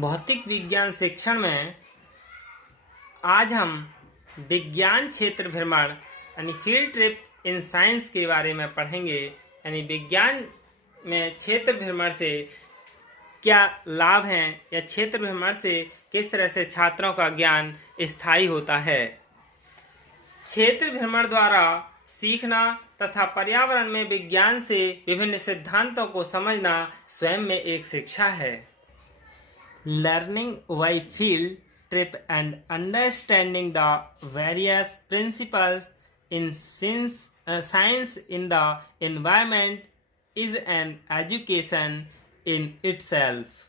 भौतिक विज्ञान शिक्षण में आज हम विज्ञान क्षेत्र भ्रमण यानी फील्ड ट्रिप इन साइंस के बारे में पढ़ेंगे। यानी विज्ञान में क्षेत्र भ्रमण से क्या लाभ हैं या क्षेत्र भ्रमण से किस तरह से छात्रों का ज्ञान स्थायी होता है। क्षेत्र भ्रमण द्वारा सीखना तथा पर्यावरण में विज्ञान से विभिन्न सिद्धांतों को समझना स्वयं में एक शिक्षा है। Learning by field trip and understanding the various principles in science in the environment is an education in itself।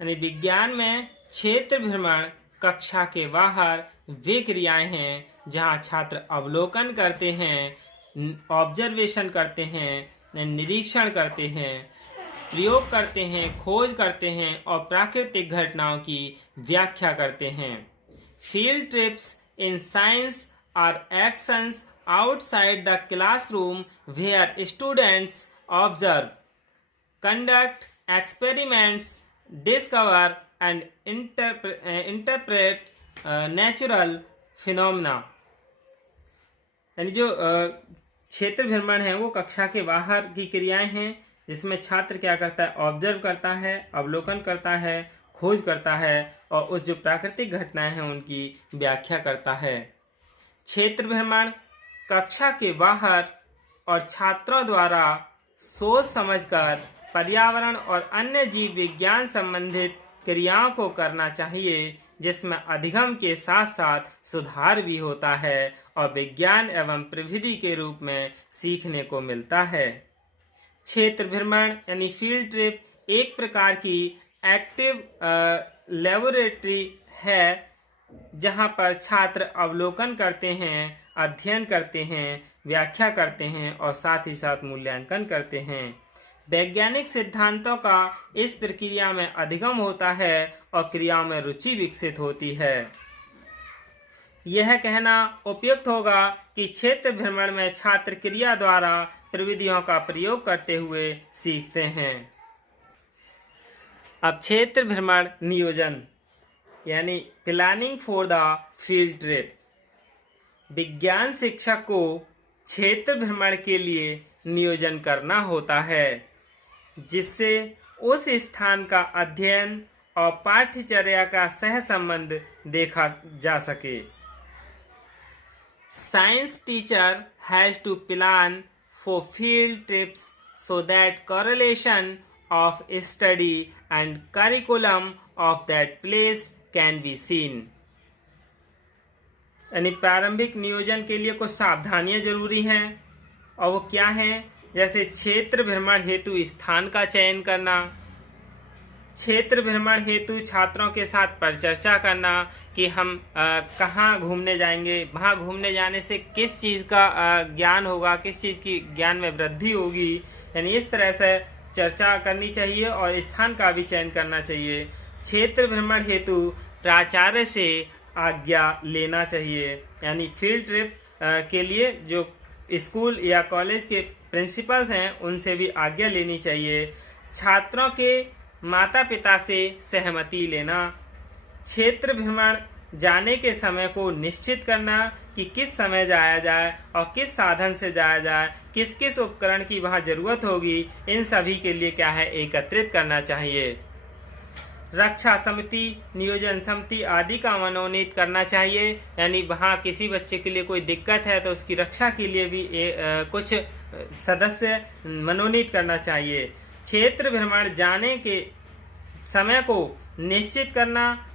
यानी विज्ञान में क्षेत्र भ्रमण कक्षा के बाहर वे क्रियाएं हैं जहां छात्र अवलोकन करते हैं, ऑब्जर्वेशन करते हैं, निरीक्षण करते हैं, प्रयोग करते हैं, खोज करते हैं और प्राकृतिक घटनाओं की व्याख्या करते हैं। Field trips in science are actions outside the classroom where students observe, conduct experiments, discover and interpret natural phenomena. यानी जो क्षेत्र भ्रमण है वो कक्षा के बाहर की क्रियाएं हैं जिसमें छात्र क्या करता है, ऑब्जर्व करता है, अवलोकन करता है, खोज करता है और उस जो प्राकृतिक घटनाएं हैं उनकी व्याख्या करता है। क्षेत्र भ्रमण कक्षा के बाहर और छात्रों द्वारा सोच समझकर पर्यावरण और अन्य जीव विज्ञान संबंधित क्रियाओं को करना चाहिए, जिसमें अधिगम के साथ साथ सुधार भी होता है और विज्ञान एवं प्रविधि के रूप में सीखने को मिलता है। क्षेत्र भ्रमण यानी फील्ड ट्रिप एक प्रकार की एक्टिव लेबोरेटरी है जहां पर छात्र अवलोकन करते हैं, अध्ययन करते हैं, व्याख्या करते हैं और साथ ही साथ मूल्यांकन करते हैं। वैज्ञानिक सिद्धांतों का इस प्रक्रिया में अधिगम होता है और क्रियाओं में रुचि विकसित होती है। यह कहना उपयुक्त होगा कि क्षेत्र भ्रमण में छात्र क्रिया द्वारा प्रविधियों का प्रयोग करते हुए सीखते हैं। अब क्षेत्र भ्रमण नियोजन यानी planning for the field trip. विज्ञान शिक्षक को क्षेत्र भ्रमण के लिए नियोजन करना होता है जिससे उस स्थान का अध्ययन और पाठ्यचर्या का सहसंबंध देखा जा सके। Science teacher has to plan for field trips so that correlation of study and curriculum of that place can be seen। यानी प्रारंभिक नियोजन के लिए कुछ सावधानियां जरूरी हैं और वो क्या हैं, जैसे क्षेत्र भ्रमण हेतु स्थान का चयन करना, क्षेत्र भ्रमण हेतु छात्रों के साथ परिचर्चा करना कि हम कहाँ घूमने जाएंगे, वहाँ घूमने जाने से किस चीज़ का ज्ञान होगा, किस चीज़ की ज्ञान में वृद्धि होगी। यानी इस तरह से चर्चा करनी चाहिए और स्थान का भी चयन करना चाहिए। क्षेत्र भ्रमण हेतु प्राचार्य से आज्ञा लेना चाहिए। यानी फील्ड ट्रिप के लिए जो स्कूल या कॉलेज के प्रिंसिपल्स हैं उनसे भी आज्ञा लेनी चाहिए। छात्रों के माता पिता से सहमति लेना। क्षेत्र भ्रमण जाने के समय को निश्चित करना कि किस समय जाया जाए और किस साधन से जाया जाए, किस किस उपकरण की वहाँ ज़रूरत होगी, इन सभी के लिए क्या है, एकत्रित करना चाहिए। रक्षा समिति, नियोजन समिति आदि का मनोनीत करना चाहिए। यानी वहाँ किसी बच्चे के लिए कोई दिक्कत है तो उसकी रक्षा के लिए भी कुछ सदस्य मनोनीत करना चाहिए। क्षेत्र भ्रमण जाने के समय को निश्चित करना,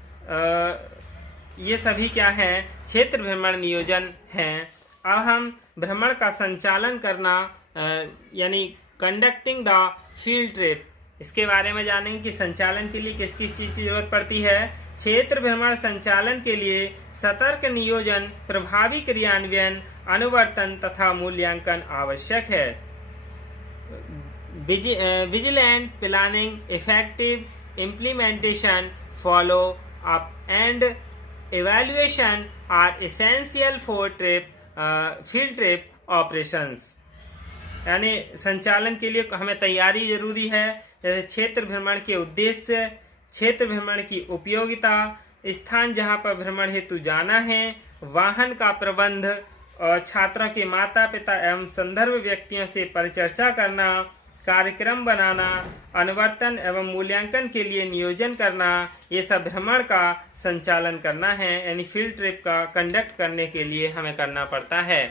ये सभी क्या हैं, क्षेत्र भ्रमण नियोजन हैं। अब हम भ्रमण का संचालन करना यानी कंडक्टिंग द फील्ड ट्रिप, इसके बारे में जानेंगे कि संचालन के लिए किस किस चीज़ की जरूरत पड़ती है। क्षेत्र भ्रमण संचालन के लिए सतर्क नियोजन, प्रभावी क्रियान्वयन, अनुवर्तन तथा मूल्यांकन आवश्यक है। Vigilant planning, effective implementation, follow up and evaluation are essential for field trip operations। यानी संचालन के लिए हमें तैयारी जरूरी है, जैसे क्षेत्र भ्रमण के उद्देश्य, क्षेत्र भ्रमण की उपयोगिता, स्थान जहाँ पर भ्रमण हेतु जाना है, वाहन का प्रबंध और छात्रों के माता पिता एवं संदर्भ व्यक्तियों से परिचर्चा करना, कार्यक्रम बनाना, अनुवर्तन एवं मूल्यांकन के लिए नियोजन करना, ये सब भ्रमण का संचालन करना है, यानी फील्ड ट्रिप का कंडक्ट करने के लिए हमें करना पड़ता है।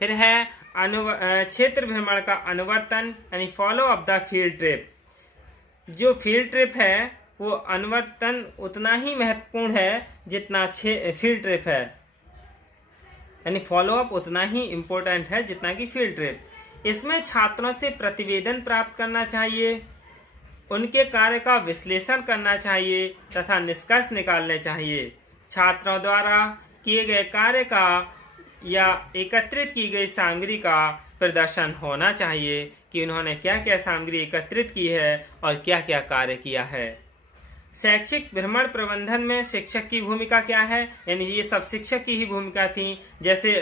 फिर है क्षेत्र भ्रमण का अनुवर्तन यानी follow up the field trip. जो फील्ड ट्रिप है वो अनुवर्तन उतना ही महत्वपूर्ण है जितना फील्ड ट्रिप है, यानी फॉलो अप उतना ही इम्पोर्टेंट है जितना कि फील्ड ट्रिप। इसमें छात्रों से प्रतिवेदन प्राप्त करना चाहिए, उनके कार्य का विश्लेषण करना चाहिए तथा निष्कर्ष निकालने चाहिए। छात्रों द्वारा किए गए कार्य का या एकत्रित की गई सामग्री का प्रदर्शन होना चाहिए कि उन्होंने क्या क्या सामग्री एकत्रित की है और क्या क्या कार्य किया है। शैक्षिक भ्रमण प्रबंधन में शिक्षक की भूमिका क्या है, यानी ये सब शिक्षक की ही भूमिका थी। जैसे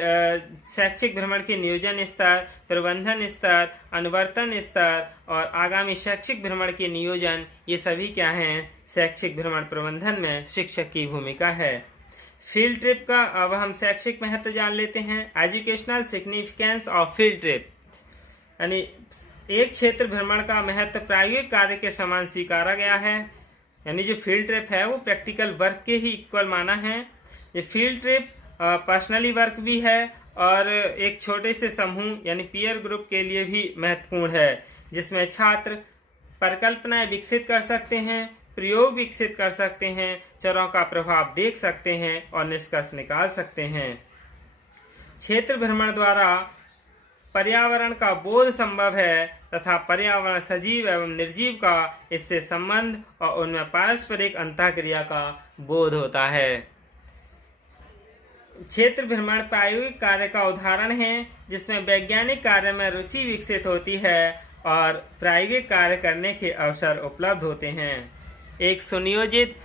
शैक्षिक भ्रमण के नियोजन स्तर, प्रबंधन स्तर, अनुवर्तन स्तर और आगामी शैक्षिक भ्रमण के नियोजन, ये सभी क्या हैं, शैक्षिक भ्रमण प्रबंधन में शिक्षक की भूमिका है। फील्ड ट्रिप का अब हम शैक्षिक महत्व जान लेते हैं। Educational significance of field trip, यानी एक क्षेत्र भ्रमण का महत्व प्रायोगिक कार्य के समान स्वीकारा गया है, यानी जो फील्ड ट्रिप है वो प्रैक्टिकल वर्क के ही इक्वल माना है। ये फील्ड ट्रिप पर्सनली वर्क भी है और एक छोटे से समूह यानी पीयर ग्रुप के लिए भी महत्वपूर्ण है, जिसमें छात्र परिकल्पनाएं विकसित कर सकते हैं, प्रयोग विकसित कर सकते हैं, चरों का प्रभाव देख सकते हैं और निष्कर्ष निकाल सकते हैं। क्षेत्र भ्रमण द्वारा पर्यावरण का बोध संभव है तथा पर्यावरण सजीव एवं निर्जीव का इससे संबंध और उनमें पारस्परिक अंतःक्रिया का बोध होता है। क्षेत्र भ्रमण प्रायोगिक कार्य का उदाहरण है जिसमें वैज्ञानिक कार्य में रुचि विकसित होती है और प्रायोगिक कार्य करने के अवसर उपलब्ध होते हैं। एक सुनियोजित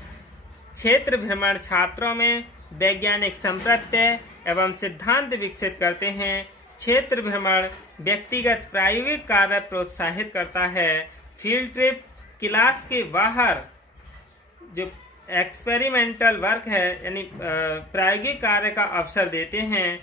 क्षेत्र भ्रमण छात्रों में वैज्ञानिक संप्रत्यय एवं सिद्धांत विकसित करते हैं। क्षेत्र भ्रमण व्यक्तिगत प्रायोगिक कार्य प्रोत्साहित करता है। फील्ड ट्रिप क्लास के बाहर जो एक्सपेरिमेंटल वर्क है यानी प्रायोगिक कार्य का अवसर देते हैं।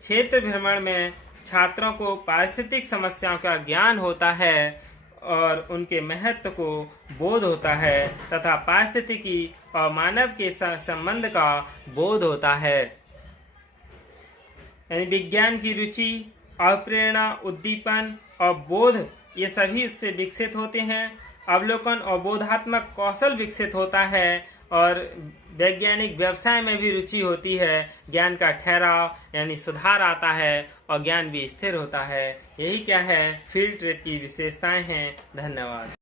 क्षेत्र भ्रमण में छात्रों को पारिस्थितिक समस्याओं का ज्ञान होता है और उनके महत्व को बोध होता है तथा पारिस्थितिकी और मानव के संबंध का बोध होता है। यानी विज्ञान की रुचि और प्रेरणा, उद्दीपन और बोध ये सभी इससे विकसित होते हैं। अवलोकन और बोधात्मक कौशल विकसित होता है और वैज्ञानिक व्यवसाय में भी रुचि होती है। ज्ञान का ठहराव यानी सुधार आता है और ज्ञान भी स्थिर होता है। यही क्या है, फील्ड ट्रिप की विशेषताएं हैं। धन्यवाद।